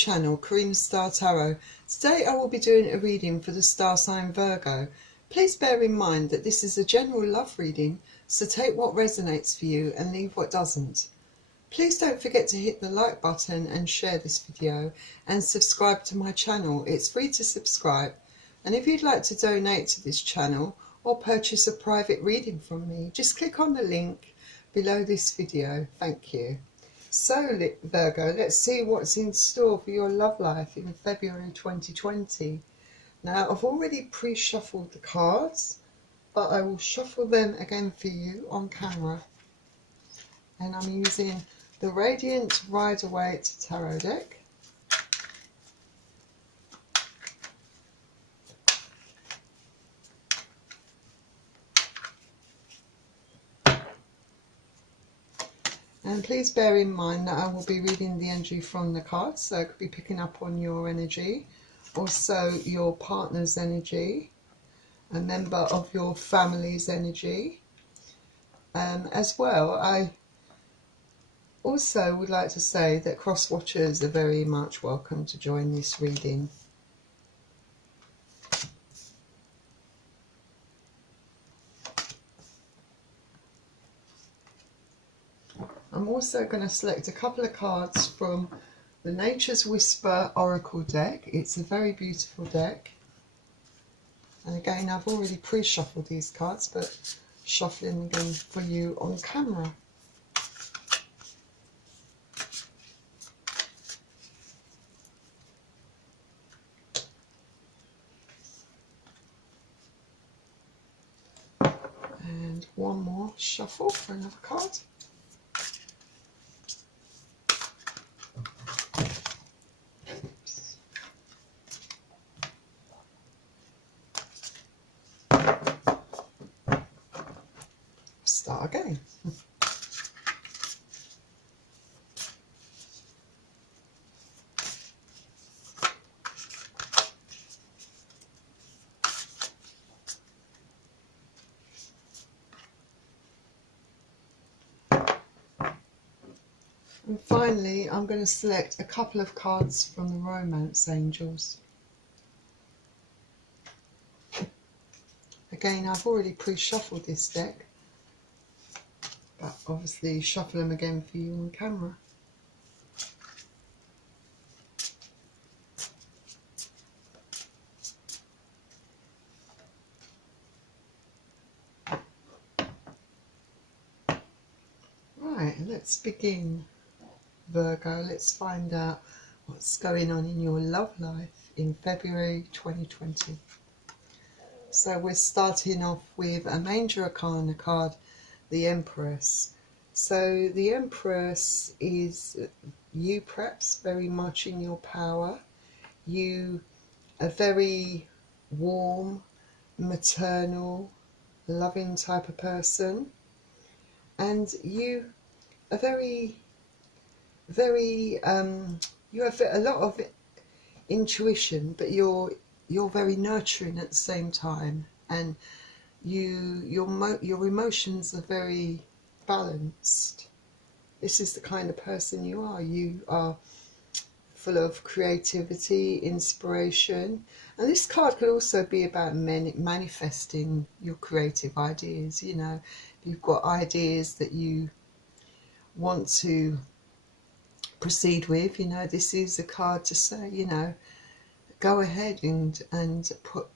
channel, Karina Star Tarot. Today I will be doing a reading for the star sign Virgo. Please bear in mind that this is a general love reading, so take what resonates for you and leave what doesn't. Please don't forget to hit the like button and share this video, and subscribe to my channel. It's free to subscribe, and if you'd like to donate to this channel or purchase a private reading from me, just click on the link below this video. Thank you. So Virgo, let's see what's in store for your love life in February 2020. Now, I've already pre-shuffled the cards, but I will shuffle them again for you on camera. And I'm using the Radiant Rider-Waite Tarot deck. And please bear in mind that I will be reading the energy from the cards, so I could be picking up on your energy, also your partner's energy, a member of your family's energy. As well, I also would like to say that cross-watchers are very much welcome to join this reading. I'm also going to select a couple of cards from the Nature's Whisper Oracle deck. It's a very beautiful deck. And again, I've already pre-shuffled these cards, but shuffling them for you on camera. And one more shuffle for another card. Start again. And finally, I'm going to select a couple of cards from the Romance Angels. Again, I've already pre-shuffled this deck, but obviously shuffle them again for you on camera. Right, let's begin, Virgo. Let's find out what's going on in your love life in February 2020. So we're starting off with a Major Arcana card, the Empress. So the Empress is you, perhaps very much in your power. You are very warm, maternal, loving type of person, and you are very you have a lot of intuition, but you're very nurturing at the same time, and your emotions are very balanced. This is the kind of person you are. You are full of creativity, inspiration, and this card could also be about manifesting your creative ideas. You know, if you've got ideas that you want to proceed with, you know, this is a card to say, you know, go ahead and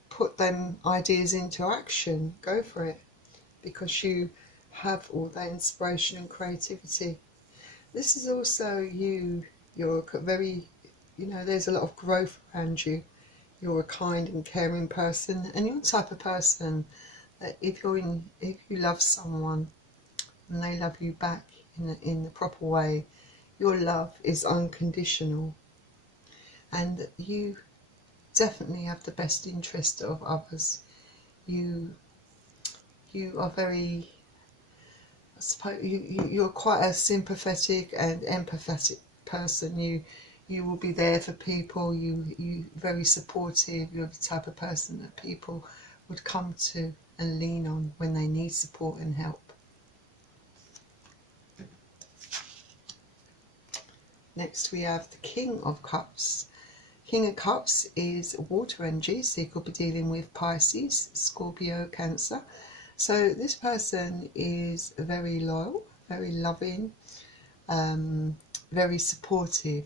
put them ideas into action. Go for it, because you have all that inspiration and creativity. This is also you're very, you know, there's a lot of growth around you. You're a kind and caring person, and you're the type of person that if you love someone and they love you back in the proper way, your love is unconditional, and you definitely have the best interest of others. You are very, I suppose, you're quite a sympathetic and empathetic person. You will be there for people. You very supportive. You're the type of person that people would come to and lean on when they need support and help. Next we have the King of Cups. King of Cups is water energy, so you could be dealing with Pisces, Scorpio, Cancer. So this person is very loyal, very loving, very supportive,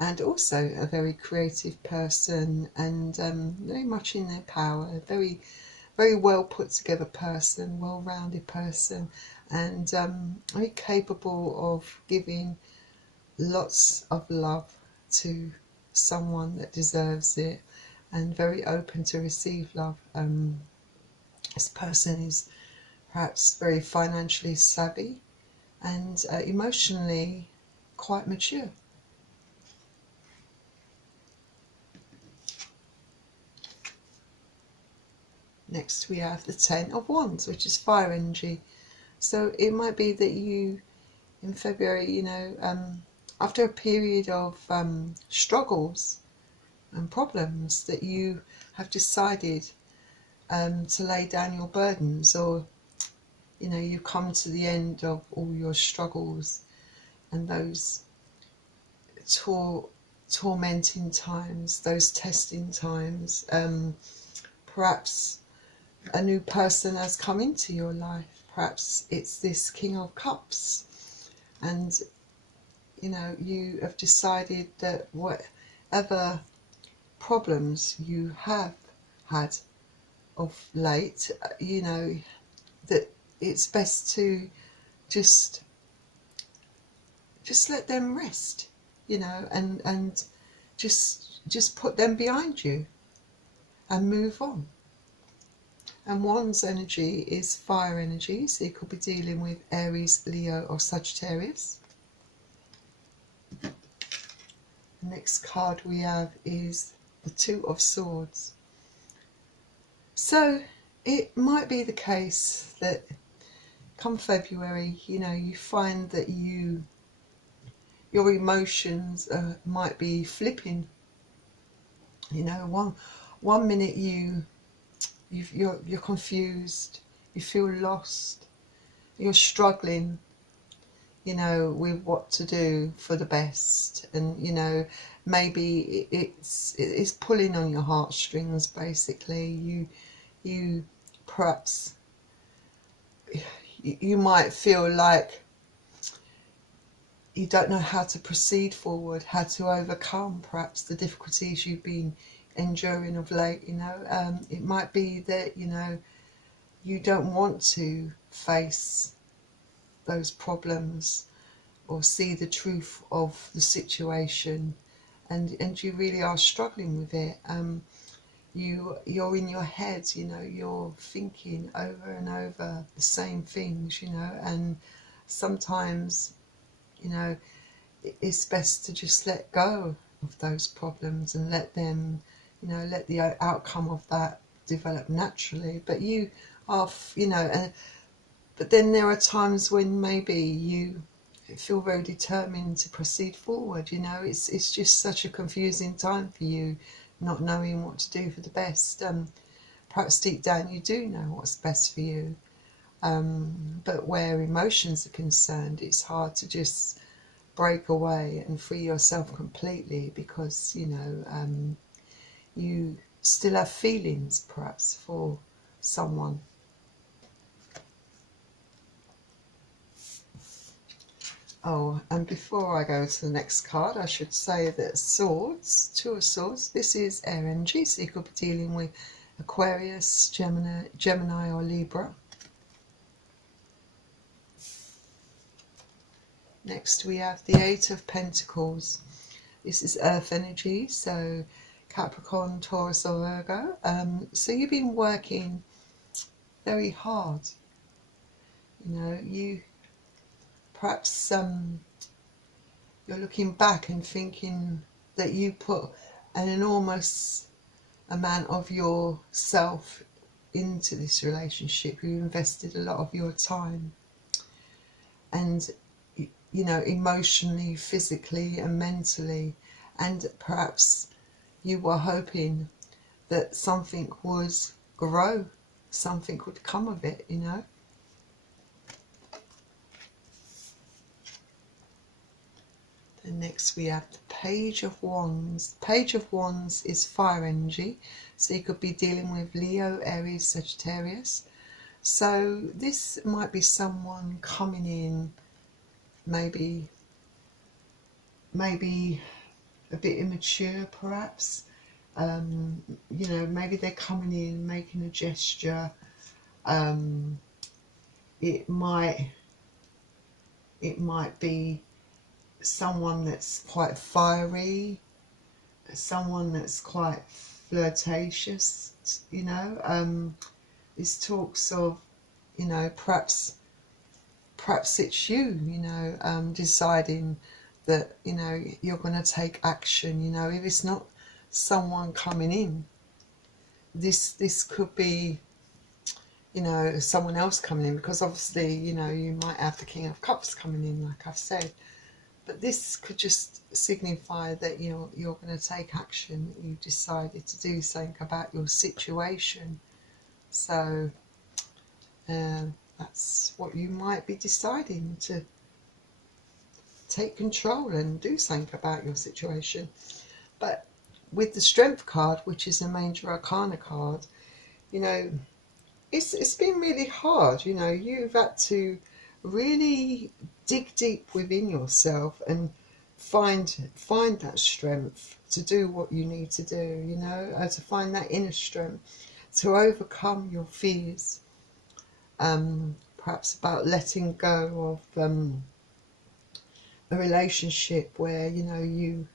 and also a very creative person, and very much in their power, very well put together person, well rounded person, and very capable of giving lots of love to someone that deserves it, and very open to receive love. This person is perhaps very financially savvy and emotionally quite mature. Next we have the Ten of Wands, which is fire energy. So it might be that you, in February, you know, after a period of struggles and problems, that you have decided to lay down your burdens, or you know, you come to the end of all your struggles and those tormenting times, those testing times. Perhaps a new person has come into your life. Perhaps it's this King of Cups, and you know, you have decided that whatever problems you have had of late, you know, that it's best to just let them rest, you know, and just put them behind you and move on. And Wands energy is fire energy, so you could be dealing with Aries, Leo or Sagittarius. The next card we have is the Two of Swords. So it might be the case that come February, you know, you find that your emotions might be flipping. You know, one minute you're confused, you feel lost, you're struggling, you know, with what to do for the best, and you know, maybe it's pulling on your heartstrings. Basically, you perhaps you might feel like you don't know how to proceed forward, how to overcome perhaps the difficulties you've been enduring of late. You know, it might be that, you know, you don't want to face those problems or see the truth of the situation, and you really are struggling with it. You're in your head, you know, you're thinking over and over the same things, you know, and sometimes, you know, it's best to just let go of those problems and let them, you know, let the outcome of that develop naturally. But you are, you know, but then there are times when maybe you feel very determined to proceed forward. You know, it's just such a confusing time for you, not knowing what to do for the best. Perhaps deep down you do know what's best for you, but where emotions are concerned, it's hard to just break away and free yourself completely, because you know, you still have feelings perhaps for someone. Oh, and before I go to the next card, I should say that Swords, Two of Swords, this is air energy, so you could be dealing with Aquarius, Gemini or Libra. Next we have the Eight of Pentacles. This is earth energy, so Capricorn, Taurus or Virgo. So you've been working very hard. You know, you perhaps you're looking back and thinking that you put an enormous amount of yourself into this relationship. You invested a lot of your time, and you know, emotionally, physically and mentally, and perhaps you were hoping that something would grow, something would come of it, you know. And next we have the Page of Wands. Page of Wands is fire energy, so you could be dealing with Leo, Aries, Sagittarius. So this might be someone coming in, maybe a bit immature perhaps. You know, maybe they're coming in making a gesture. It might be someone that's quite fiery, someone that's quite flirtatious, you know. This talks of, you know, perhaps it's you, you know, deciding that, you know, you're going to take action. You know, if it's not someone coming in, this could be, you know, someone else coming in, because obviously, you know, you might have the King of Cups coming in, like I've said. But this could just signify that you're going to take action. You've decided to do something about your situation. So that's what you might be deciding, to take control and do something about your situation. But with the Strength card, which is a Major Arcana card, you know, it's been really hard. You know, you've had to really dig deep within yourself and find that strength to do what you need to do, you know, to find that inner strength to overcome your fears, perhaps about letting go of a relationship where, you know, you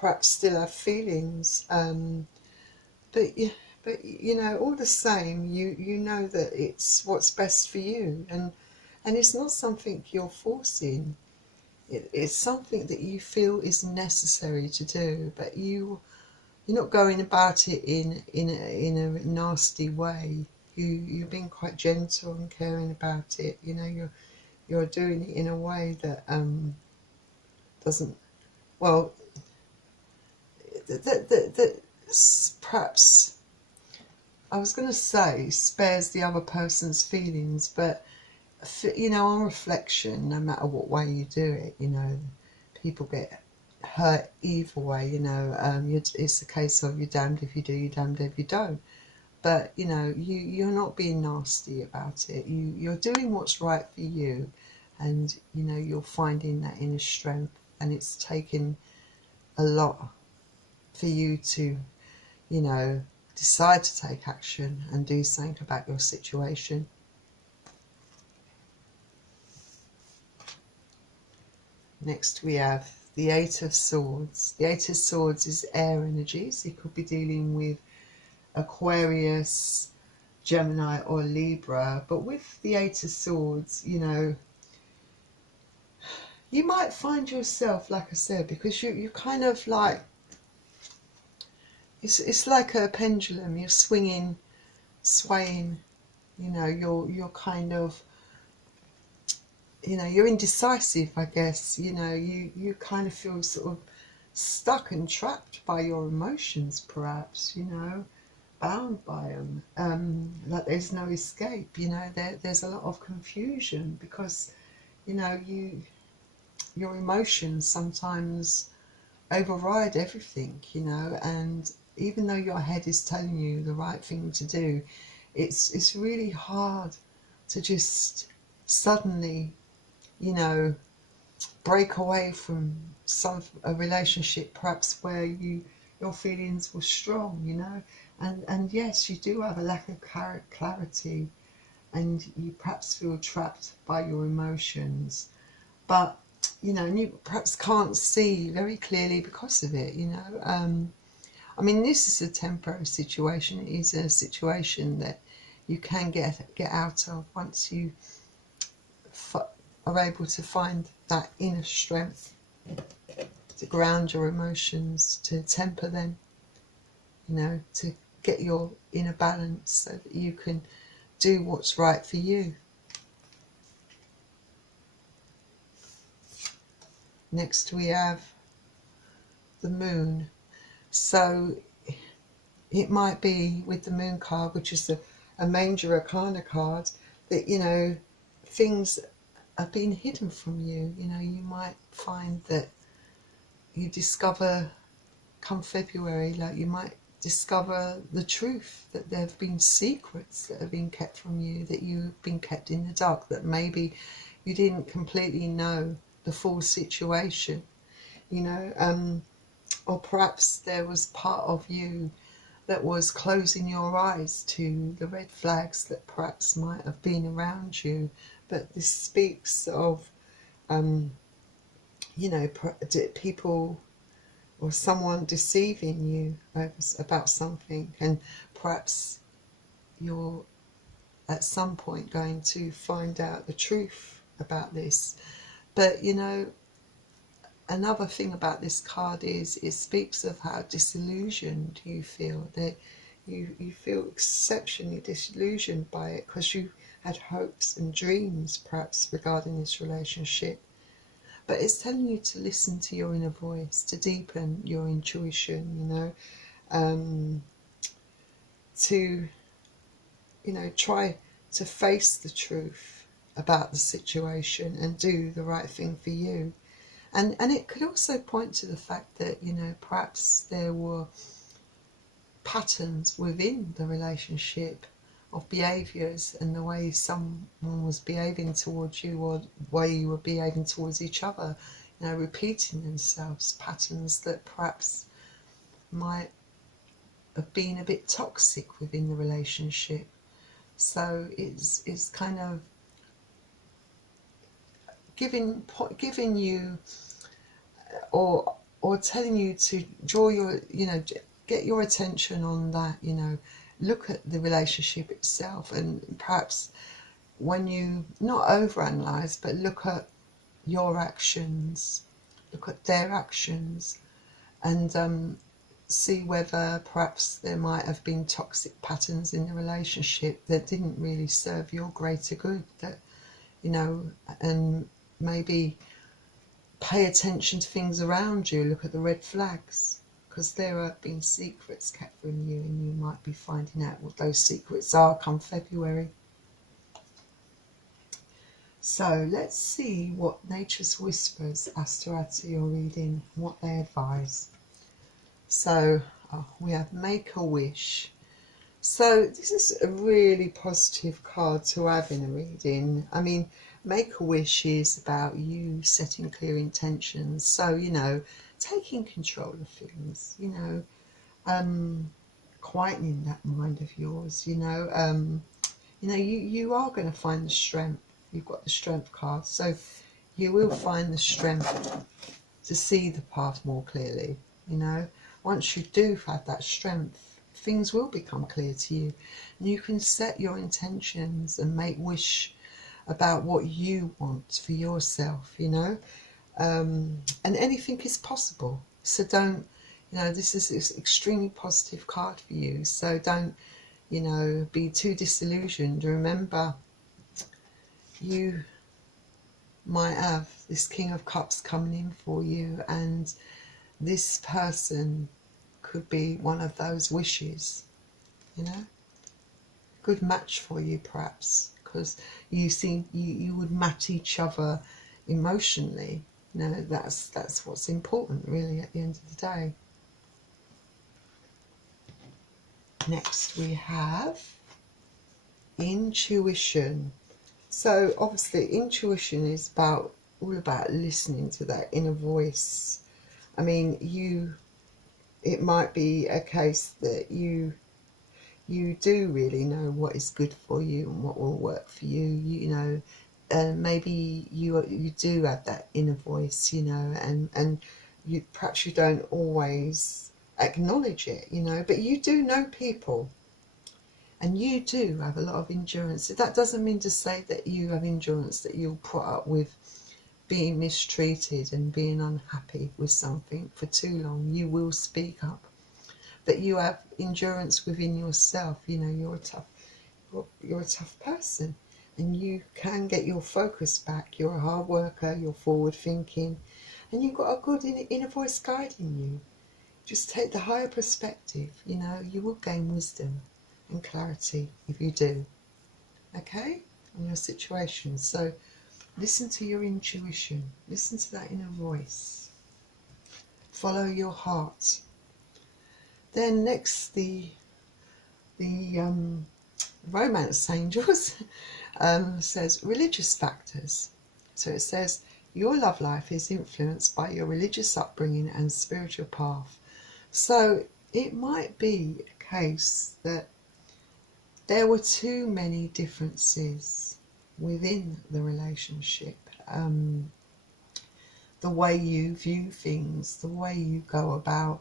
perhaps still have feelings, but you know, all the same, you know that it's what's best for you, and it's not something you're forcing. It's something that you feel is necessary to do, but you're not going about it in a nasty way. You're being quite gentle and caring about it. You know, you're doing it in a way that doesn't, well, that perhaps, I was going to say, spares the other person's feelings, but, you know, on reflection, no matter what way you do it, you know, people get hurt either way, you know. It's a case of you're damned if you do, you're damned if you don't. But, you know, you're not being nasty about it. You're doing what's right for you, and, you know, you're finding that inner strength, and it's taken a lot for you to, you know, decide to take action and do something about your situation. Next we have the Eight of Swords. The Eight of Swords is air energies. You could be dealing with Aquarius, Gemini or Libra. But with the Eight of Swords, you know, you might find yourself, like I said, because you kind of like, it's like a pendulum. You're swinging, swaying, you know, you're kind of, you know, you're indecisive, I guess. You know, you kind of feel sort of stuck and trapped by your emotions, perhaps, you know, bound by them, like there's no escape. You know, there's a lot of confusion because, you know, your emotions sometimes override everything, you know, and even though your head is telling you the right thing to do, it's really hard to just suddenly, you know, break away from a relationship perhaps where your feelings were strong, you know, and yes, you do have a lack of clarity, and you perhaps feel trapped by your emotions, but, you know, and you perhaps can't see very clearly because of it, you know. I mean, this is a temporary situation. It is a situation that you can get out of once you are able to find that inner strength to ground your emotions, to temper them, you know, to get your inner balance so that you can do what's right for you. Next we have the Moon. So it might be with the Moon card, which is a Major Arcana card, that, you know, things have been hidden from you. You know, you might find that you discover, come February, like you might discover the truth, that there have been secrets that have been kept from you, that you've been kept in the dark, that maybe you didn't completely know the full situation, you know, or perhaps there was part of you that was closing your eyes to the red flags that perhaps might have been around you. But this speaks of, you know, people or someone deceiving you about something, and perhaps you're at some point going to find out the truth about this. But you know, another thing about this card is it speaks of how disillusioned you feel, that you feel exceptionally disillusioned by it because you had hopes and dreams perhaps regarding this relationship. But it's telling you to listen to your inner voice, to deepen your intuition, you know, to, you know, try to face the truth about the situation and do the right thing for you. And it could also point to the fact that, you know, perhaps there were patterns within the relationship of behaviours and the way someone was behaving towards you, or the way you were behaving towards each other, you know, repeating themselves, patterns that perhaps might have been a bit toxic within the relationship. So it's kind of giving you, or telling you to draw your, you know, get your attention on that, you know, look at the relationship itself, and perhaps when you not overanalyze, but look at your actions, look at their actions, and see whether perhaps there might have been toxic patterns in the relationship that didn't really serve your greater good, that, you know, and maybe pay attention to things around you, look at the red flags, because there have been secrets kept from you, and you might be finding out what those secrets are come February. So let's see what Nature's Whispers has to add to your reading, what they advise. So we have Make a Wish. So this is a really positive card to have in a reading. I mean, Make a Wish is about you setting clear intentions. So, you know, taking control of things, you know, quietening that mind of yours, you know, you are going to find the strength. You've got the Strength card, so you will find the strength to see the path more clearly, you know. Once you do have that strength, things will become clear to you, and you can set your intentions and make wish about what you want for yourself, you know. And anything is possible, so don't, you know, this is an extremely positive card for you, so don't, you know, be too disillusioned. Remember, you might have this King of Cups coming in for you, and this person could be one of those wishes, you know. Good match for you perhaps, because you see you would match each other emotionally. You know, that's what's important really at the end of the day. Next we have Intuition. So obviously intuition is all about listening to that inner voice. I mean, it might be a case that you do really know what is good for you and what will work for you, you know, and maybe you do have that inner voice, you know, and you perhaps you don't always acknowledge it, you know, but you do know people. And you do have a lot of endurance. That doesn't mean to say that you have endurance that you'll put up with being mistreated and being unhappy with something for too long. You will speak up. But you have endurance within yourself. You know, you're a tough person. And you can get your focus back. You're a hard worker, you're forward thinking. And you've got a good inner voice guiding you. Just take the higher perspective. You know, you will gain wisdom and clarity if you do, okay, on your situation. So listen to your intuition, listen to that inner voice. follow your heart. Then next, the romance angels says religious factors. So it says your love life is influenced by your religious upbringing and spiritual path. So it might be a case that there were too many differences within the relationship. The way you view things, the way you go about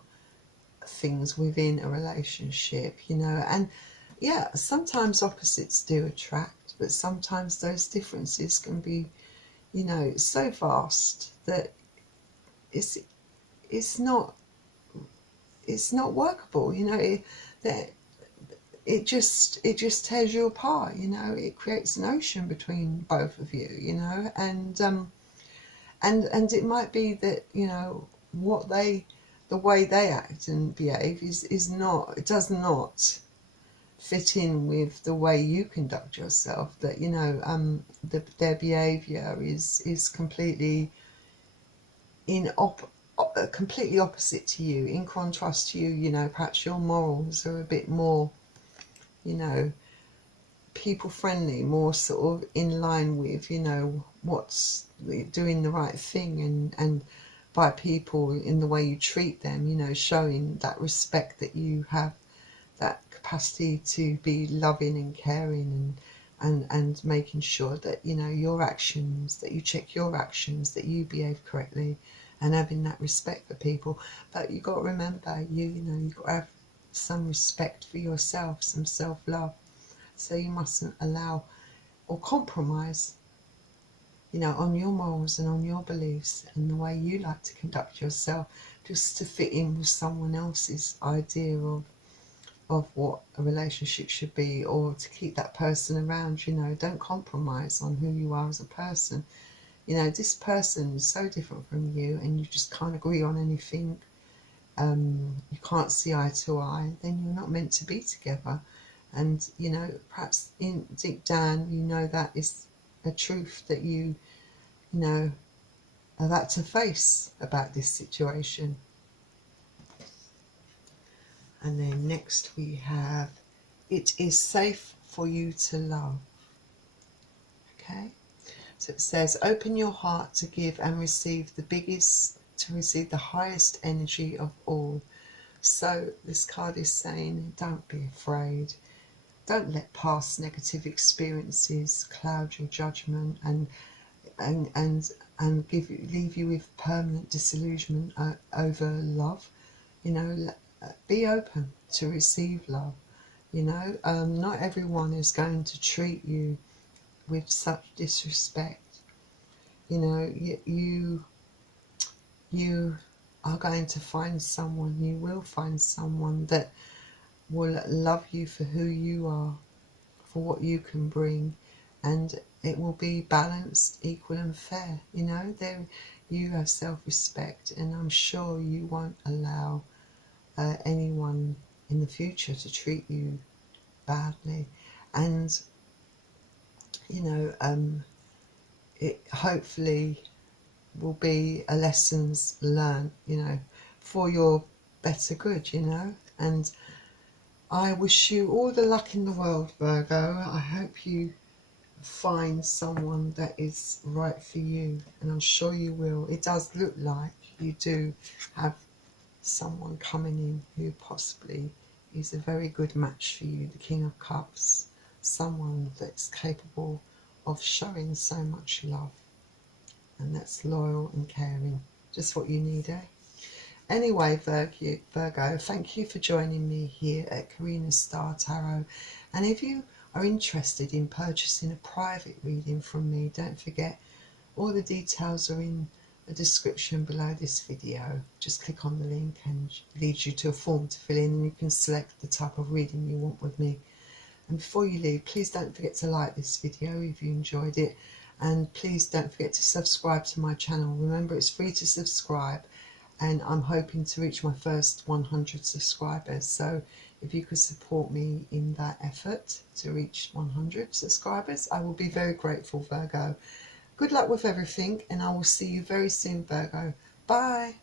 things within a relationship, you know, and yeah, sometimes opposites do attract, but sometimes those differences can be, you know, so vast that it's not workable, you know. It just tears you apart, you know. It creates an ocean between both of you, you know, and it might be that, you know, the way they act and behave is not, it does not fit in with the way you conduct yourself. That, you know, their behaviour is completely completely opposite to you, in contrast to you. You know, perhaps your morals are a bit more, you know, people friendly, more sort of in line with, you know, what's doing the right thing, and by people in the way you treat them, you know, showing that respect, that you have that capacity to be loving and caring, and making sure that, you know, your actions, that you check your actions, that you behave correctly, and having that respect for people. But you've got to remember, you know, you've got to have some respect for yourself, some self-love. So you mustn't allow or compromise, you know, on your morals and on your beliefs and the way you like to conduct yourself, just to fit in with someone else's idea of what a relationship should be, or to keep that person around. You know, don't compromise on who you are as a person. You know, this person is so different from you, and you just can't agree on anything. You can't see eye to eye, then you're not meant to be together. And, you know, perhaps in deep down, you know, that is a truth that you know, have had to face about this situation. And then next we have, it is safe for you to love. Okay, so it says, open your heart to give and receive the highest energy of all. So this card is saying, don't be afraid. Don't let past negative experiences cloud your judgment and leave you with permanent disillusionment over love. You know, be open to receive love. You know, not everyone is going to treat you with such disrespect. You know, you are going to find someone, you will find someone that will love you for who you are, for what you can bring, and it will be balanced, equal and fair. You know, there you have self-respect, and I'm sure you won't allow anyone in the future to treat you badly. And, you know, it hopefully will be a lessons learned, you know, for your better good, you know. And I wish you all the luck in the world, Virgo. I hope you find someone that is right for you, and I'm sure you will. It does look like you do have someone coming in who possibly is a very good match for you, the King of Cups, someone that's capable of showing so much love, and that's loyal and caring, just what you need, eh? Anyway, Virgo, thank you for joining me here at Karina Star Tarot. And if you are interested in purchasing a private reading from me, don't forget, all the details are in the description below this video. Just click on the link and it leads you to a form to fill in, and you can select the type of reading you want with me. And before you leave, please don't forget to like this video if you enjoyed it, and please don't forget to subscribe to my channel. Remember, it's free to subscribe, and I'm hoping to reach my first 100 subscribers. So if you could support me in that effort to reach 100 subscribers, I will be very grateful, Virgo. Good luck with everything, and I will see you very soon, Virgo. Bye.